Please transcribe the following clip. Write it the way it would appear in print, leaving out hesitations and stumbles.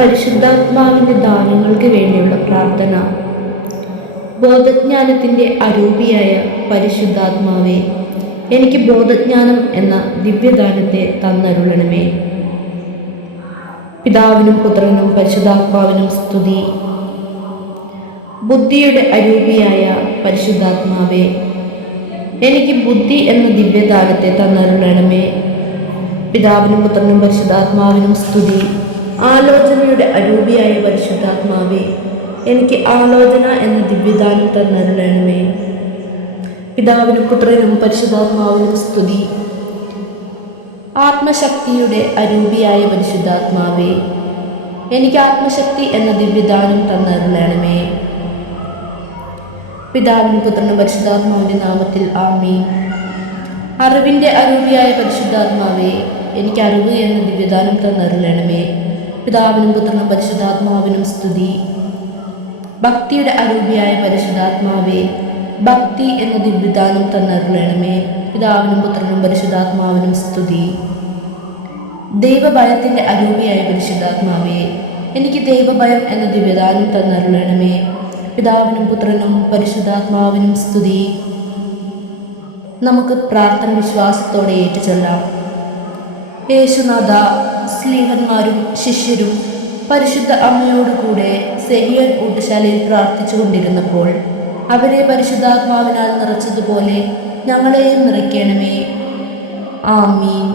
പരിശുദ്ധാത്മാവിൻ്റെ ദാനങ്ങൾക്ക് വേണ്ടിയുള്ള പ്രാർത്ഥന. ബോധജ്ഞാനത്തിൻ്റെ അരൂപിയായ പരിശുദ്ധാത്മാവേ, എനിക്ക് ബോധജ്ഞാനം എന്ന ദിവ്യദാനത്തെ തന്നരുളണമേ. പിതാവിനും പുത്രനും പരിശുദ്ധാത്മാവിനും സ്തുതി. ബുദ്ധിയുടെ അരൂപിയായ പരിശുദ്ധാത്മാവേ, എനിക്ക് ബുദ്ധി എന്ന ദിവ്യദാനത്തെ തന്നരുളണമേ. പിതാവിനും പുത്രനും പരിശുദ്ധാത്മാവിനും സ്തുതി. ആലോചനയുടെ അരൂപിയായ പരിശുദ്ധാത്മാവേ, എനിക്ക് ആലോചന എന്ന ദിവ്യദാനം തന്നരുളണമേ. പിതാവിനും പുത്രനും പരിശുദ്ധാത്മാവിനും സ്തുതി. ആത്മശക്തിയുടെ അരൂപിയായ പരിശുദ്ധാത്മാവേ, എനിക്ക് ആത്മശക്തി എന്ന ദിവ്യദാനം തന്നരുളണമേ. പിതാവിനും പുത്രനും പരിശുദ്ധാത്മാവിൻ്റെ നാമത്തിൽ ആമേൻ. അറിവിൻ്റെ അരൂപിയായ പരിശുദ്ധാത്മാവേ, എനിക്ക് അറിവ് എന്ന ദിവ്യദാനം തന്നരുളണമേ. പിതാവിനും പുത്രനും പരിശുദ്ധാത്മാവിനും സ്തുതി. ഭക്തിയുടെ അരൂപിയായ പരിശുദ്ധാത്മാവേ, ഭക്തി എന്ന ദിവ്യദാനം തന്നരുളണമേ. പിതാവിനും പുത്രനും പരിശുദ്ധാത്മാവിനും സ്തുതി. ദൈവഭയത്തിൻ്റെ അരൂപിയായ പരിശുദ്ധാത്മാവേ, എനിക്ക് ദൈവഭയം എന്ന ദിവ്യദാനം തന്നരുളണമേ. പിതാവിനും പുത്രനും പരിശുദ്ധാത്മാവിനും സ്തുതി. നമുക്ക് പ്രാർത്ഥന വിശ്വാസത്തോടെ ഏറ്റുചൊല്ലാം. യേശുനാഥ, സ്ലീഹന്മാരും ശിഷ്യരും പരിശുദ്ധ അമ്മയോടുകൂടെ സെഹിയോൻ ഊട്ടുശാലയിൽ പ്രാർത്ഥിച്ചു കൊണ്ടിരുന്നപ്പോൾ അവരെ പരിശുദ്ധാത്മാവിനാൽ നിറച്ചതുപോലെ ഞങ്ങളെയും നിറയ്ക്കണമേ. ആമീൻ.